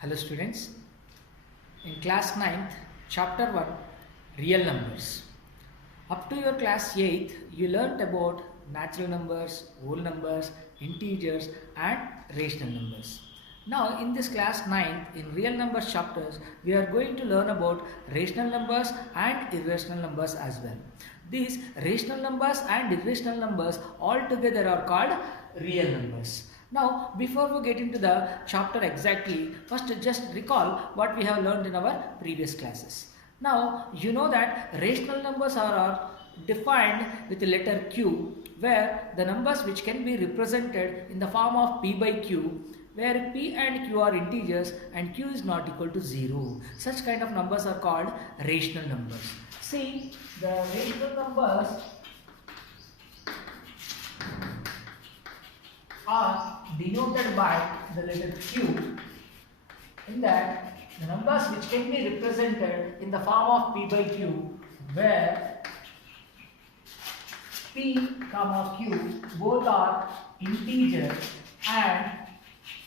Hello students, in class 9th, chapter 1, real numbers. Up to your class 8th, you learnt about natural numbers, whole numbers, integers and rational numbers. Now in this class 9th, in real numbers chapters, we are going to learn about rational numbers and irrational numbers as well. These rational numbers and irrational numbers all together are called real numbers. Now, before we get into the chapter exactly, first just recall what we have learned in our previous classes. Now, you know that rational numbers are defined with the letter Q, where the numbers which can be represented in the form of P by Q, where P and Q are integers and Q is not equal to 0. Such kind of numbers are called rational numbers. See, the rational numbers are denoted by the letter Q, in that the numbers which can be represented in the form of P by Q, where P comma Q both are integers and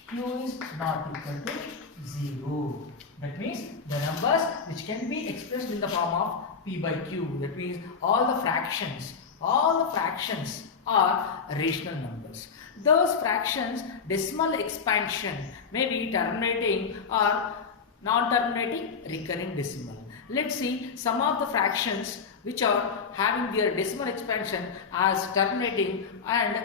Q is not equal to 0. That means the numbers which can be expressed in the form of P by Q, that means all the fractions are rational numbers. Those fractions decimal expansion may be terminating or non-terminating recurring decimal. Let's see some of the fractions which are having their decimal expansion as terminating and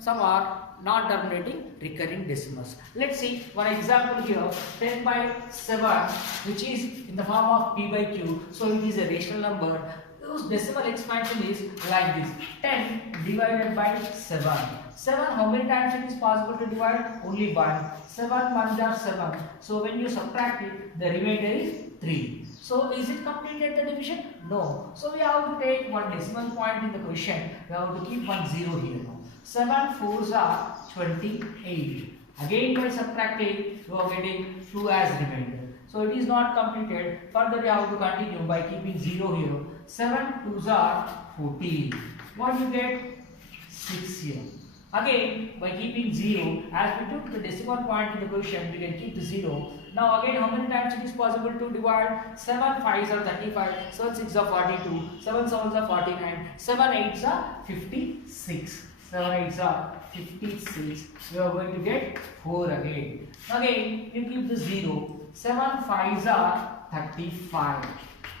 some are non-terminating recurring decimals. Let's see one example here, 10 by 7, which is in the form of P by Q, so it is a rational number. Whose decimal expansion is like this, 10 divided by 7. 7, how many times it is possible to divide? Only 1. 7 1s are 7. So when you subtract it, the remainder is 3. So is it completed the division? No. So we have to take one decimal point in the question. We have to keep 1 0 here now. 7 4s are 28. Again by subtracting, you are getting 2 as remainder. So it is not completed. Further we have to continue by keeping 0 here. 7 2s are 14. What you get? 6 here. Again by keeping 0, as we took the decimal point in the question, we can keep the 0. Now again, how many times it is possible to divide? 7 5s are 35, 7 6s are 42, 7 7s are 49, 7 8s are 56. 7 8s are 56. You are going to get 4 again. Again, you keep the 0. 7 5s are 35.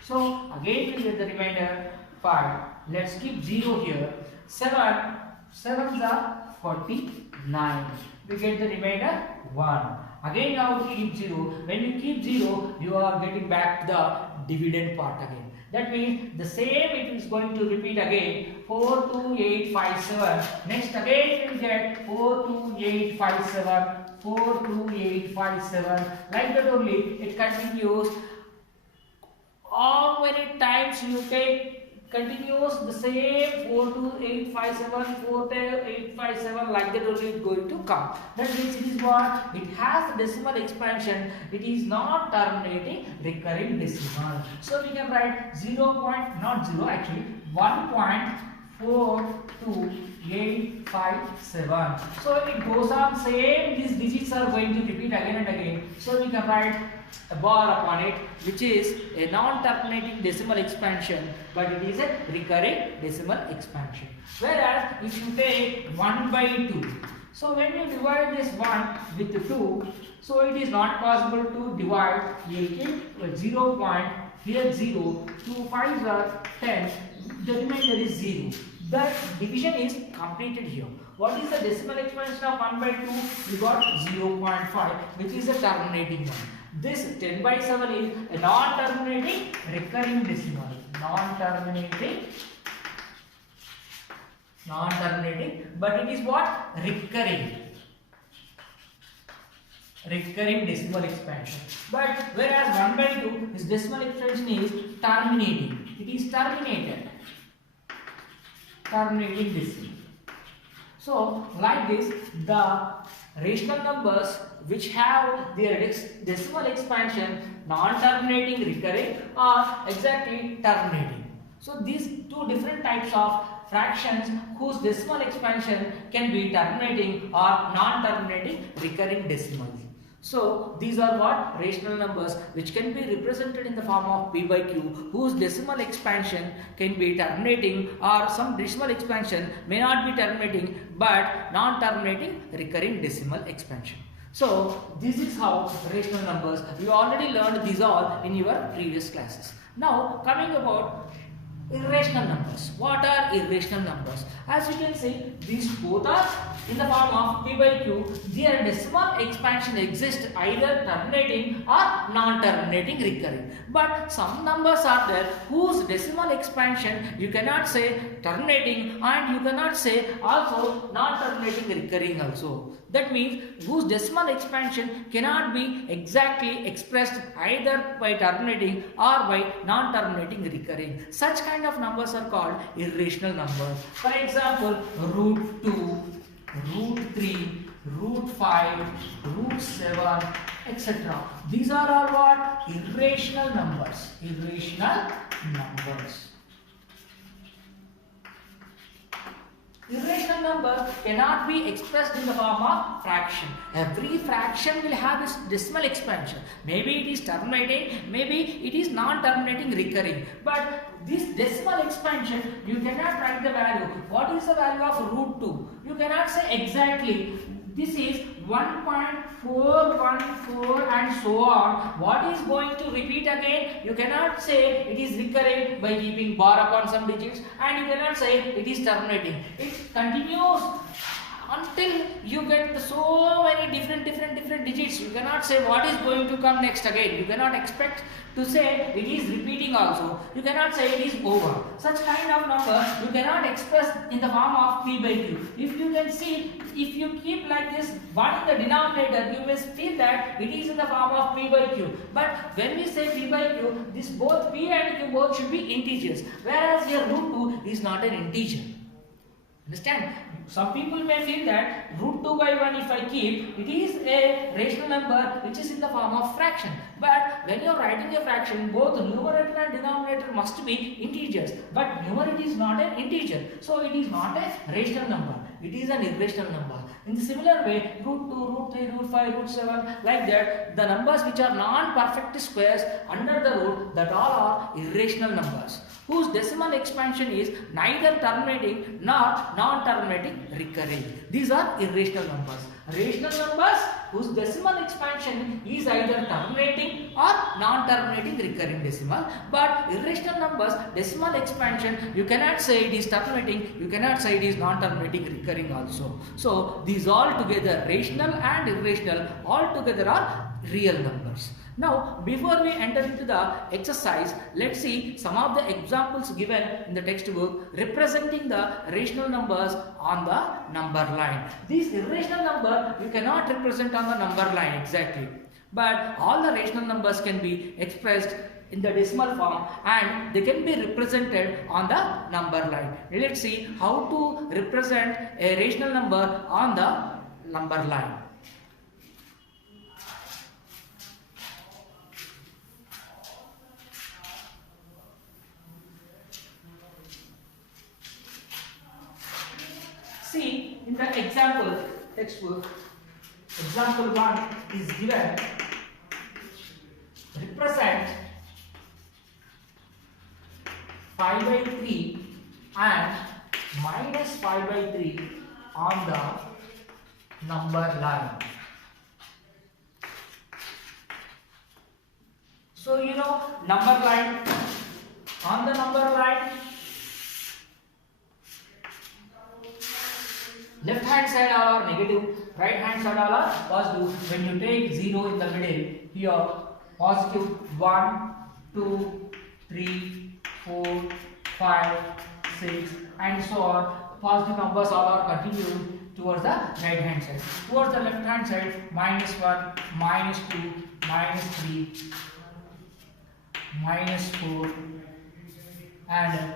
So again we get the remainder 5. Let's keep 0 here. 7 7s are 49. We get the remainder 1. Again you have to keep 0. When you keep 0, you are getting back the dividend part again. That means the same it is going to repeat again. 4 2 8 5 7. Next again you will get 4 2 8 5 7. 4 2 8 5 7. Like that only it continues. How many times you take continues the same 4 2 8 5 7 4 2 8 5 7, like that only it is going to come. That means it is what? It has decimal expansion. It is not terminating recurring decimal. So we can write 1.428557. So it goes on same, these digits are going to repeat again and again. So we can write a bar upon it, which is a non-terminating decimal expansion, but it is a recurring decimal expansion. Whereas if you take 1 by 2, so when you divide this 1 with 2, so it is not possible to divide. You keep 0 point here 0, 2 5s are 10, the remainder is 0. That division is completed here. What is the decimal expansion of 1 by 2? You got 0.5, which is a terminating one. This 10 by 7 is a non-terminating recurring decimal. Non-terminating, but it is what? Recurring. Recurring decimal expansion. But whereas 1 by 2, its decimal expansion is terminating. It is terminated. Terminating decimal. So like this, the rational numbers which have their decimal expansion non-terminating, recurring, or exactly terminating. So these two different types of fractions whose decimal expansion can be terminating or non-terminating recurring decimals. So these are what? Rational numbers which can be represented in the form of p by q, whose decimal expansion can be terminating, or some decimal expansion may not be terminating but non-terminating recurring decimal expansion. So this is how rational numbers, you already learned these all in your previous classes. Now coming about irrational numbers. What are irrational numbers? As you can see, these both are in the form of p by q. Their decimal expansion exists either terminating or non-terminating recurring. But some numbers are there whose decimal expansion you cannot say terminating and you cannot say also non-terminating recurring also. That means whose decimal expansion cannot be exactly expressed either by terminating or by non-terminating recurring. Such kind of numbers are called irrational numbers. For example, root 2, root 3, root 5, root 7, etc. These are all what? Irrational numbers. Irrational numbers. Irrational number cannot be expressed in the form of fraction. Every fraction will have its decimal expansion. Maybe it is terminating, maybe it is non-terminating recurring. But this decimal expansion, you cannot write the value. What is the value of root 2? You cannot say exactly. This is 1.414 and so on. What is going to repeat again? You cannot say it is recurring by keeping bar upon some digits, and you cannot say it is terminating. It continues until you get so many different digits. You cannot say what is going to come next again. You cannot expect to say it is repeating also. You cannot say it is over. Such kind of number you cannot express in the form of p by q. If you can see, if you keep like this 1 in the denominator, you may feel that it is in the form of p by q. But when we say p by q, this both p and q both should be integers, whereas here root 2 is not an integer. Understand? Some people may feel that root 2 by 1 if I keep, it is a rational number which is in the form of fraction. But when you are writing a fraction, both numerator and denominator must be integers. But numerator is not an integer. So it is not a rational number. It is an irrational number. In the similar way, root 2, root 3, root 5, root 7, like that, the numbers which are non-perfect squares under the root, that all are irrational numbers, whose decimal expansion is neither terminating nor non-terminating recurring. These are irrational numbers. Rational numbers whose decimal expansion is either terminating or non-terminating recurring decimal. But irrational numbers, decimal expansion, you cannot say it is terminating, you cannot say it is non-terminating recurring also. So these all together, rational and irrational, all together are real numbers. Now, before we enter into the exercise, let's see some of the examples given in the textbook representing the rational numbers on the number line. These irrational number you cannot represent on the number line exactly, but all the rational numbers can be expressed in the decimal form and they can be represented on the number line. Let's see how to represent a rational number on the number line. See, in the example textbook, example 1 is given, represent 5 by 3 and minus 5 by 3 on the number line. So you know number line, on the number line, left hand side all are negative, right hand side all are positive. When you take 0 in the middle, here positive 1, 2, 3, 4, 5, 6 and so on. Positive numbers all are continued towards the right hand side. Towards the left hand side, minus 1, minus 2, minus 3, minus 4 and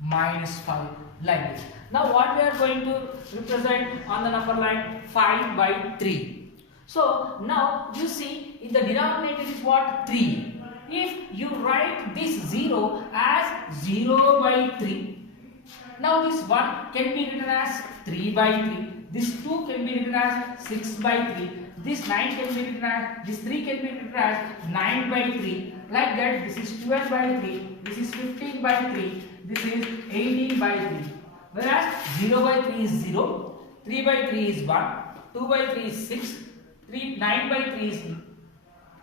minus 5, like this. Now what we are going to represent on the number line? 5 by 3. So now you see in the denominator is what? 3. If you write this 0 as 0 by 3, now this 1 can be written as 3 by 3. This 2 can be written as 6 by 3. this 9 can be written as, this 3 can be written as 9 by 3. Like that, this is 12 by 3, this is 15 by 3, this is 18 by 3. Whereas 0 by 3 is 0, 3 by 3 is 1, 2 by 3 is 6, 9 by 3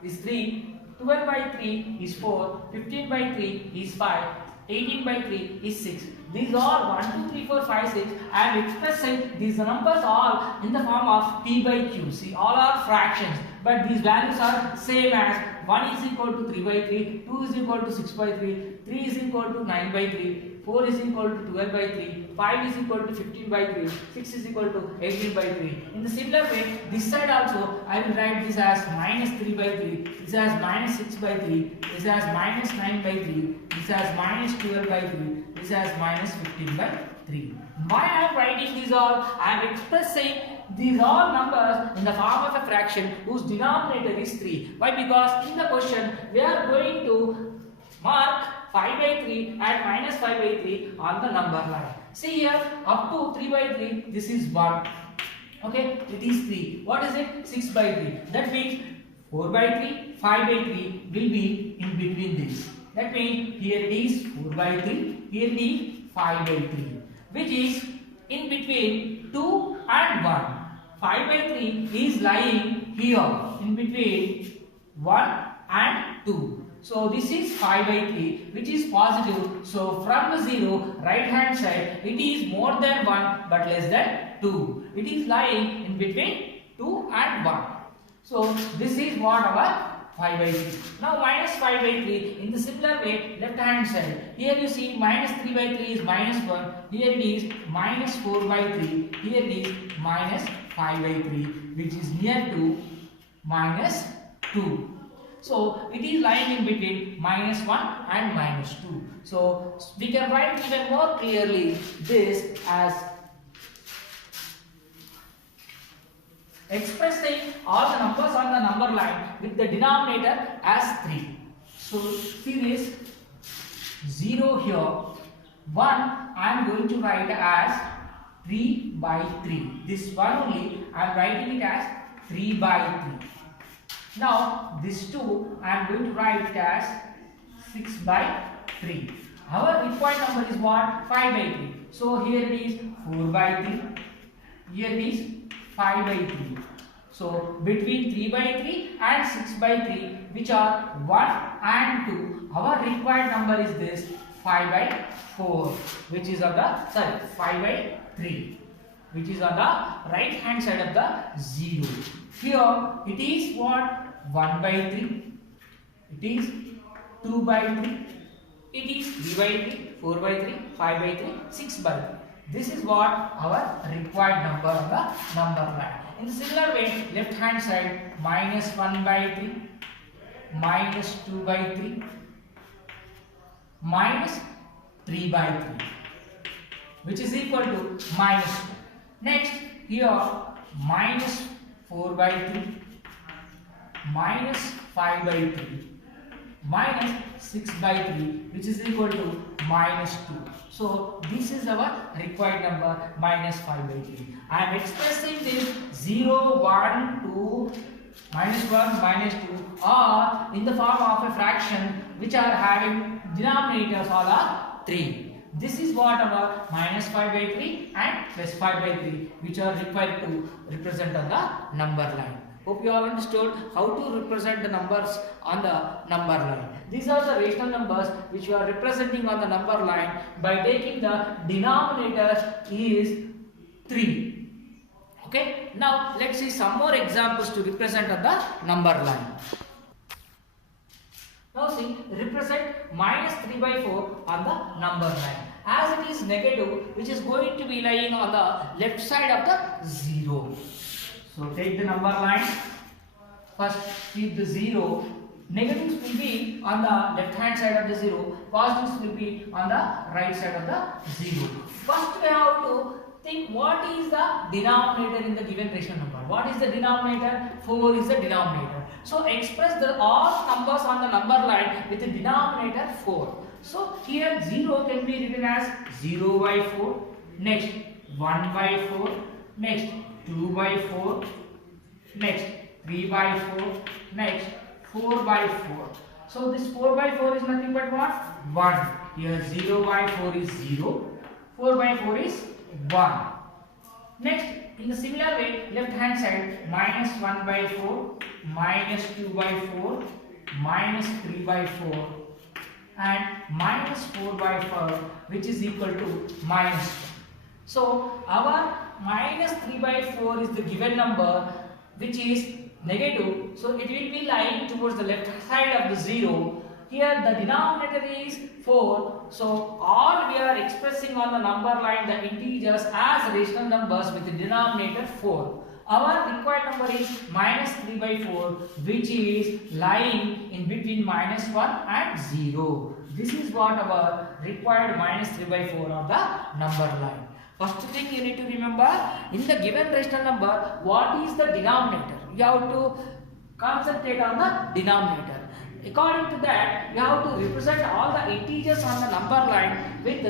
is 3, 12 by 3 is 4, 15 by 3 is 5, 18 by 3 is 6. These are 1, 2, 3, 4, 5, 6. I am expressing these numbers all in the form of P by Q. See, all are fractions, but these values are same as 1 is equal to 3 by 3, 2 is equal to 6 by 3, 3 is equal to 9 by 3, 4 is equal to 12 by 3, 5 is equal to 15 by 3, 6 is equal to 18 by 3. In the similar way, this side also I will write this as minus 3 by 3, this as minus 6 by 3, this as minus 9 by 3, this as minus 12 by 3, this as minus 15 by 3. Why I am writing these all? I am expressing these all numbers in the form of a fraction whose denominator is 3. Why? Because in the question we are going to mark 5 by 3 and minus 5 by 3 on the number line. See here, up to 3 by 3, this is 1. Okay, it is 3. What is it? 6 by 3. That means 4 by 3, 5 by 3 will be in between this. That means here it is 4 by 3, here it is 5 by 3, which is in between 2 and 1. 5 by 3 is lying here in between 1 and 2. So this is 5 by 3, which is positive. So from the 0 right hand side, it is more than 1 but less than 2. It is lying in between 2 and 1. So this is what our 5 by 3. Now minus 5 by 3 in the similar way, left hand side. Here you see minus 3 by 3 is minus 1. Here it is minus 4 by 3. Here it is minus 5 by 3, which is near to minus 2. So it is lying in between minus 1 and minus 2. So we can write even more clearly this as expressing all the numbers on the number line with the denominator as 3. So see this 0 here, 1 I am going to write as 3 by 3. This one only I am writing it as 3 by 3. Now this 2 I am going to write it as 6 by 3. Our required number is what? 5 by 3. So here it is 4 by 3. Here it is 5 by 3. So between 3 by 3 and 6 by 3, which are 1 and 2, our required number is this 5 by 4, which is on the 5 by 3, which is on the right hand side of the 0. Here it is what? 1 by 3, it is 2 by 3, it is 3 by 3, 4 by 3, 5 by 3, 6 by 3. This is what our required number on the number line. In the similar way, left hand side, minus 1 by 3, minus 2 by 3, minus 3 by 3, which is equal to minus 2. Next, here minus 4 by 3, minus 5 by 3, minus 6 by 3, which is equal to minus 2. So this is our required number, minus 5 by 3. I am expressing this 0, 1, 2, minus 1, minus 2 are in the form of a fraction which are having denominators all are 3. This is what our minus 5 by 3 and plus 5 by 3, which are required to represent on the number line. Hope you all understood how to represent the numbers on the number line. These are the rational numbers which you are representing on the number line by taking the denominator is 3. Okay. Now let's see some more examples to represent on the number line. Now see, represent minus 3 by 4 on the number line. As it is negative, which is going to be lying on the left side of the 0. So take the number line. First keep the 0. Negatives will be on the left hand side of the 0. Positives will be on the right side of the 0. First we have to think what is the denominator in the given rational number. What is the denominator? 4 is the denominator. So express all numbers on the number line with the denominator 4. So here 0 can be written as 0 by 4. Next 1 by 4. Next 2 by 4, next 3 by 4. Next 4 by 4. So this 4 by 4 is nothing but what? 1. Here 0 by 4 is 0. 4 by 4 is 1. Next, in the similar way, left hand side, minus 1 by 4, minus 2 by 4, minus 3 by 4, and minus 4 by 4, which is equal to minus 1. So our minus 3 by 4 is the given number, which is negative. So it will be lying towards the left side of the 0. Here the denominator is 4. So all we are expressing on the number line the integers as rational numbers with the denominator 4. Our required number is minus 3 by 4, which is lying in between minus 1 and 0. This is what our required minus 3 by 4 of the number line. First thing you need to remember, in the given rational number, what is the denominator? You have to concentrate on the denominator. According to that, you have to represent all the integers on the number line with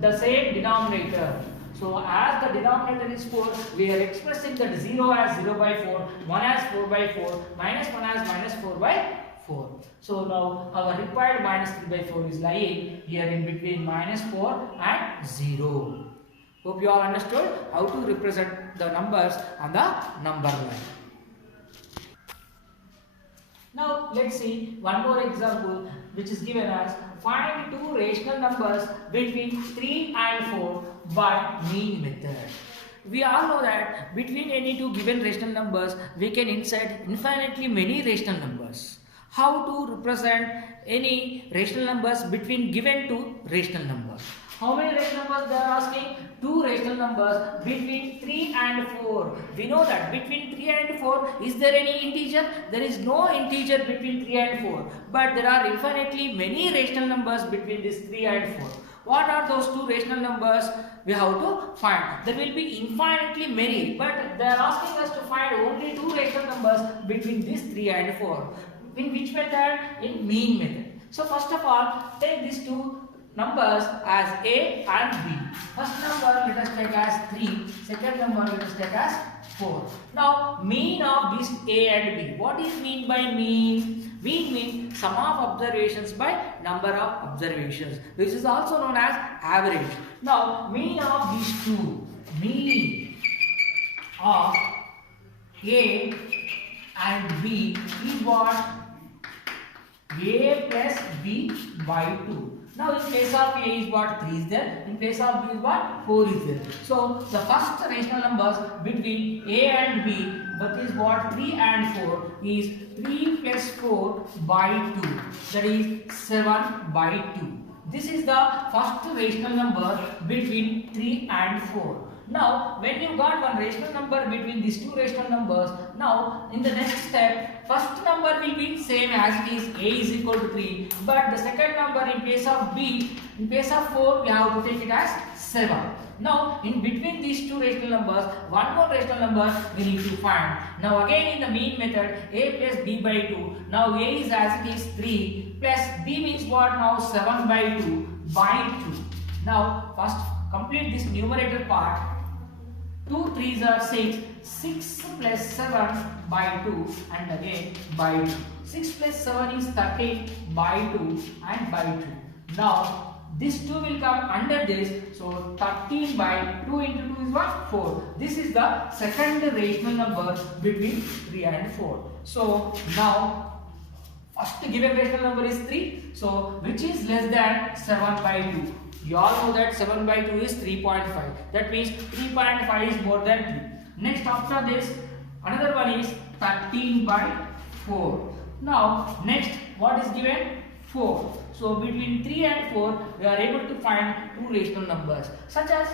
the same denominator. So as the denominator is 4, we are expressing that 0 as 0 by 4, 1 as 4 by 4, minus 1 as minus 4 by 4. So now our required minus 3 by 4 is lying here in between minus 4 and 0. Hope you all understood how to represent the numbers on the number line. Now let's see one more example, which is given as find two rational numbers between 3 and 4 by mean method. We all know that between any two given rational numbers we can insert infinitely many rational numbers. How to represent any rational numbers between given two rational numbers? How many rational numbers they are asking? Two rational numbers between 3 and 4. We know that between 3 and 4, is there any integer? There is no integer between 3 and 4. But there are infinitely many rational numbers between this 3 and 4. What are those two rational numbers? We have to find. There will be infinitely many, but they are asking us to find only two rational numbers between this 3 and 4. In which method? In mean method. So first of all, take these two numbers as A and B. First number let us take as 3, second number let us take as 4. Now mean of this A and B. What is mean by mean? Mean means sum of observations by number of observations, which is also known as average. Now mean of these two, mean of A and B is what? A plus B by 2. Now in place of A is what? 3 is there. In place of B is what? 4 is there. So the first rational numbers between A and B, that is what? 3 and 4 is 3 plus 4 by 2. That is 7 by 2. This is the first rational number between 3 and 4. Now when you got one rational number between these two rational numbers, now in the next step, first number will be same as it is, A is equal to 3, but the second number in place of B, in place of 4, we have to take it as 7. Now in between these two rational numbers, one more rational number we need to find. Now again in the mean method, A plus B by 2. Now A is as it is 3 plus B means what? Now 7 by 2 by 2. Now first complete this numerator part. 2 3s are 6, 6 plus 7 by 2 and again by 2. 6 plus 7 is 13 by 2 and by 2. Now this 2 will come under this, so 13 by 2 into 2 is what? 4. This is the second rational number between 3 and 4. So now first given rational number is 3, so which is less than 7 by 2. You all know that 7 by 2 is 3.5. That means 3.5 is more than 3. Next after this, another one is 13 by 4. Now next what is given? 4. So between 3 and 4 we are able to find two rational numbers. Such as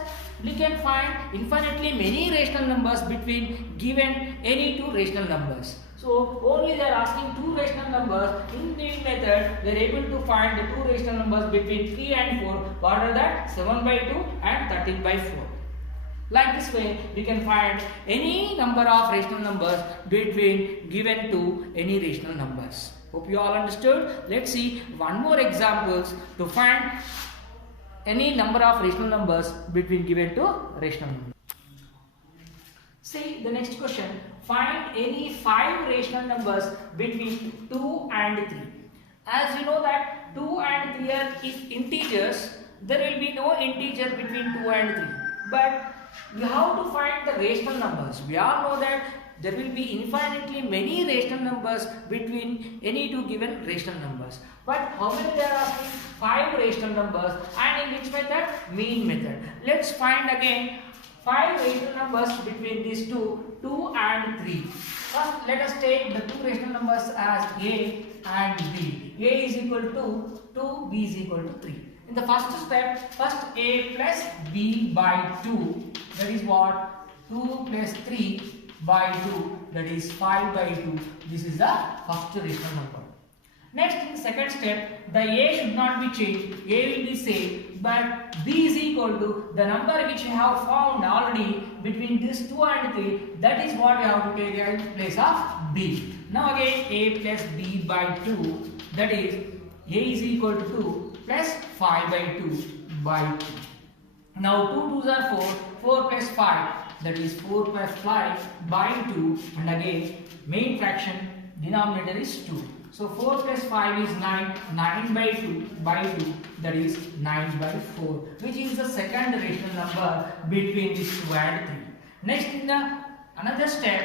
we can find infinitely many rational numbers between given any two rational numbers. So only they are asking two rational numbers. In the method, we are able to find the two rational numbers between 3 and 4. What are that? 7 by 2 and 13 by 4. Like this way, we can find any number of rational numbers between given to any rational numbers. Hope you all understood. Let's see one more examples to find any number of rational numbers between given to rational numbers. See the next question. find any 5 rational numbers between 2 and 3. As you know that 2 and 3 are integers, there will be no integer between 2 and 3. But we have to find the rational numbers. We all know that there will be infinitely many rational numbers between any two given rational numbers. But how many there are asking? 5 rational numbers, and in which method? Mean method. Let's find again 5 rational numbers between these two, 2 and 3. First, let us take the 2 rational numbers as A and B. A is equal to 2, B is equal to 3. In the first step, first A plus B by 2, that is what? 2 plus 3 by 2, that is 5 by 2. This is the first rational number. Next, in the second step, the A should not be changed. A will be same, but B is equal to the number which we have found already between this 2 and 3. That is what we have to take in place of B. Now again, A plus B by 2, that is A is equal to 2 plus 5 by 2 by 2. Now 2 2s are 4, 4 plus 5, that is 4 plus 5 by 2, and again main fraction denominator is 2. So 4 plus 5 is 9, 9 by 2, that is 9 by 4, which is the second rational number between this 2 and 3. Next, in the another step,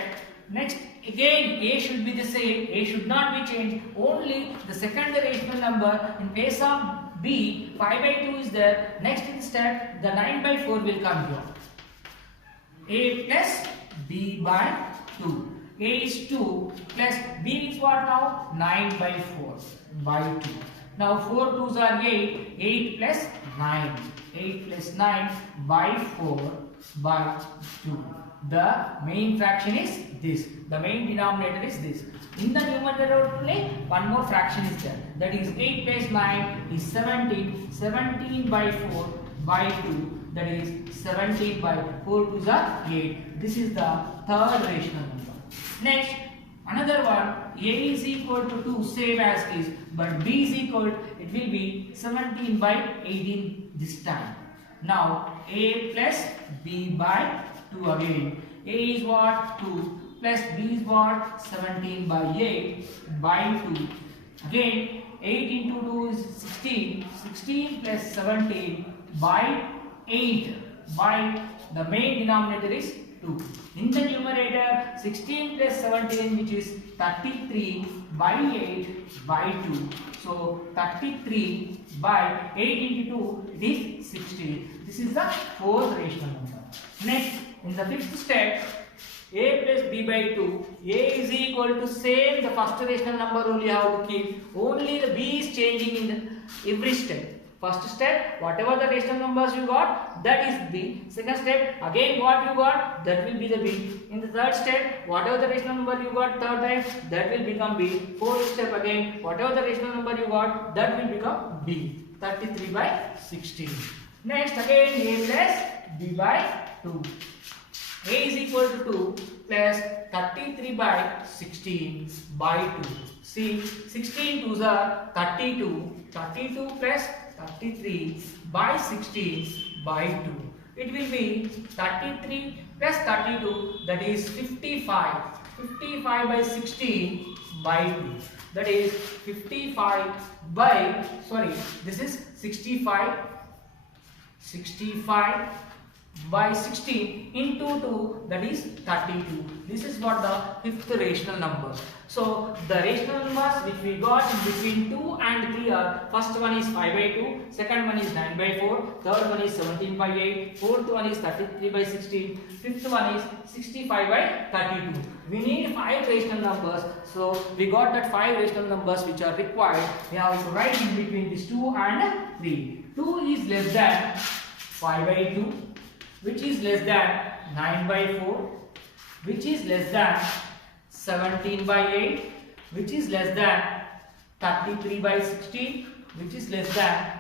next again A should be the same, A should not be changed, only the second rational number in place of B, 5 by 2 is there. Next in the step, the 9 by 4 will come here. A plus B by 2. A is 2 plus B is what now? 9 by 4 by 2. Now 4 2s are 8, 8 plus 9, 8 plus 9 by 4 by 2. The main fraction is this, the main denominator is this. In the numerator only one more fraction is there, that is 8 plus 9 is 17, 17 by 4 by 2, that is 17 by 4 2s are 8. This is the third rational number. Next, another one, A is equal to 2, same as is, but B is equal, it will be 17 by 18 this time. Now, A plus B by 2 again. A is what? 2 plus B is what? 17 by 8 by 2. Again, 8 into 2 is 16, 16 plus 17 by 8 by the main denominator is 2. In the numerator, 16 plus 17, which is 33 by 8 by 2. So 33 by 8 into 2, it is 16. This is the fourth rational number. Next, in the fifth step, A plus B by 2, A is equal to same, the first rational number only have to keep, only the B is changing in every step. First step, whatever the rational numbers you got, that is B. Second step, again what you got, that will be the B. In the third step, whatever the rational number you got third time, that will become B. Fourth step again, whatever the rational number you got, that will become B. 33 by 16. Next again, A plus B by 2. A is equal to 2 plus 33 by 16 by 2. See, 16 2s are 32. 32 plus 33 by 16 by 2. It will be 33 plus 32, that is 55. 55 by 16 by 2. That is 55 by, this is 65. 65 by 16 into 2, that is 32. This is what the fifth rational number. So the rational numbers which we got in between 2 and 3 are, first one is 5 by 2, second one is 9 by 4, third one is 17 by 8, fourth one is 33 by 16, fifth one is 65 by 32. We need 5 rational numbers, so we got that 5 rational numbers which are required. We have to write in between these 2 and 3. 2 is less than 5 by 2, which is less than 9 by 4, which is less than 17 by 8, which is less than 33 by 16, which is less than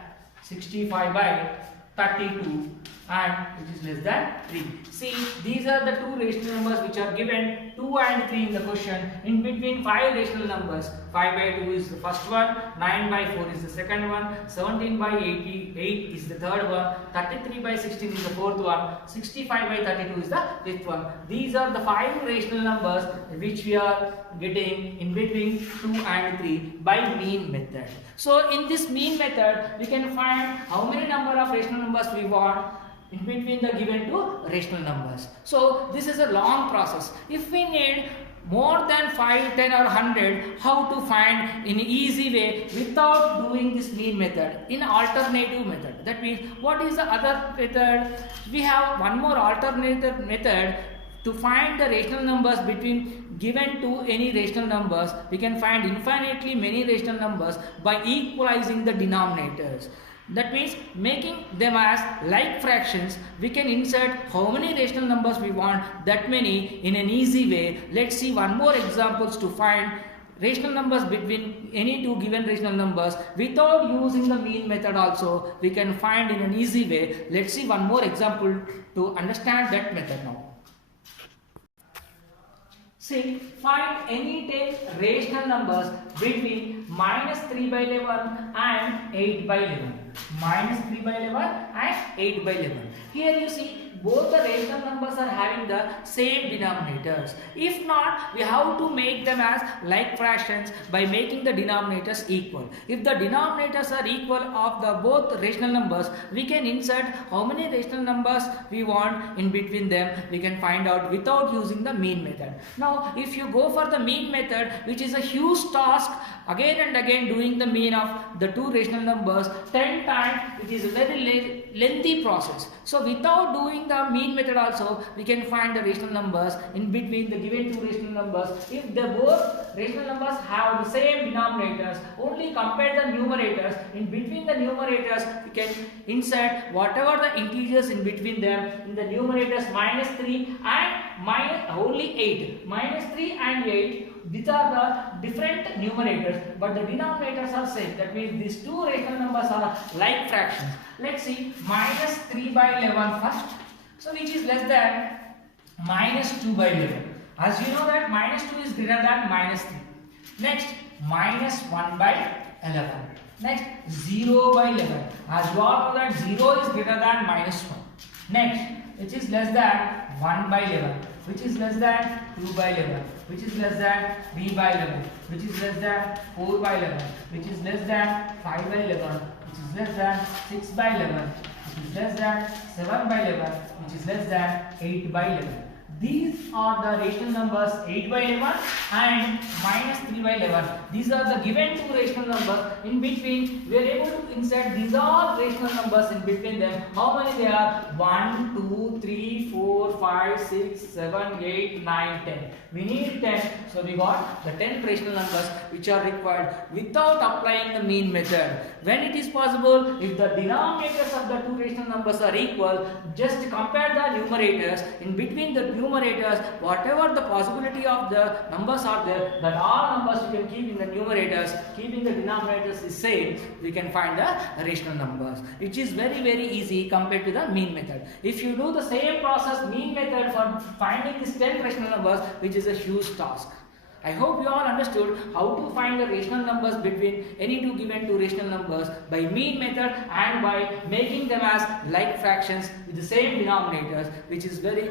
65 by 32, and which is less than 3. See, these are the two rational numbers which are given 2 and 3 in the question. In between 5 rational numbers, 5 by 2 is the first one, 9 by 4 is the second one, 17 by 88 is the third one, 33 by 16 is the fourth one, 65 by 32 is the fifth one. These are the 5 rational numbers which we are getting in between 2 and 3 by mean method. So in this mean method, we can find how many number of rational numbers we want in between the given two rational numbers. So this is a long process. If we need more than 5, 10 or 100, how to find in easy way without doing this mean method in alternative method? That means what is the other method? We have one more alternative method to find the rational numbers between given to any rational numbers. We can find infinitely many rational numbers by equalizing the denominators. That means making them as like fractions, we can insert how many rational numbers we want, that many in an easy way. Let's see one more examples to find rational numbers between any two given rational numbers without using the mean method also we can find in an easy way. Let's see one more example to understand that method now. See, find any 10 rational numbers between minus 3 by 11 and 8 by 11. Minus 3 by 11 and 8 by 11. Here you see both the rational numbers are having the same denominators. If not, we have to make them as like fractions by making the denominators equal. If the denominators are equal of the both rational numbers, we can insert how many rational numbers we want in between them. We can find out without using the mean method. Now, if you go for the mean method, which is a huge task, again and again doing the mean of the two rational numbers 10 times, it is a very lengthy process. So without doing the mean method also, we can find the rational numbers in between the given two rational numbers. If the both rational numbers have the same denominators, only compare the numerators. In between the numerators, we can insert whatever the integers in between them. In the numerators minus 3 and minus only 8. Minus 3 and 8. These are the different numerators, but the denominators are same. That means these two rational numbers are like fractions. Let's see minus 3 by 11 first. So which is less than minus 2 by 11. As you know that minus 2 is greater than minus 3. Next minus 1 by 11. Next 0 by 11. As you all know that 0 is greater than minus 1. Next which is less than 1 by 11. Which is less than 2 by 11, which is less than 3 by 11, which is less than 4 by 11, which is less than 5 by 11, which is less than 6 by 11, which is less than 7 by 11, which is less than 8 by 11. These are the rational numbers 8 by 11 and minus 3 by 11. These are the given two rational numbers. In between, we are able to insert these are rational numbers in between them. How many they are? 1, 2, 3, 4, 5, 6, 7, 8, 9, 10. We need 10. So we got the 10 rational numbers which are required without applying the mean method. When it is possible, if the denominators of the two rational numbers are equal, just compare the numerators. In between the numerators, whatever the possibility of the numbers are there, that all numbers you can keep in the numerators, keeping the denominators is same, we can find the rational numbers, which is very easy compared to the mean method. If you do the same process mean method for finding these 10 rational numbers, which is a huge task. I hope you all understood how to find the rational numbers between any two given two rational numbers by mean method and by making them as like fractions with the same denominators, which is very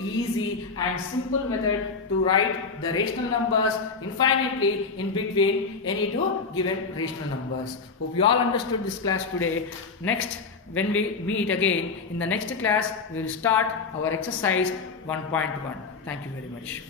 easy and simple method to write the rational numbers infinitely in between any two given rational numbers. Hope you all understood this class today. Next, when we meet again in the next class, we will start our exercise 1.1. Thank you very much.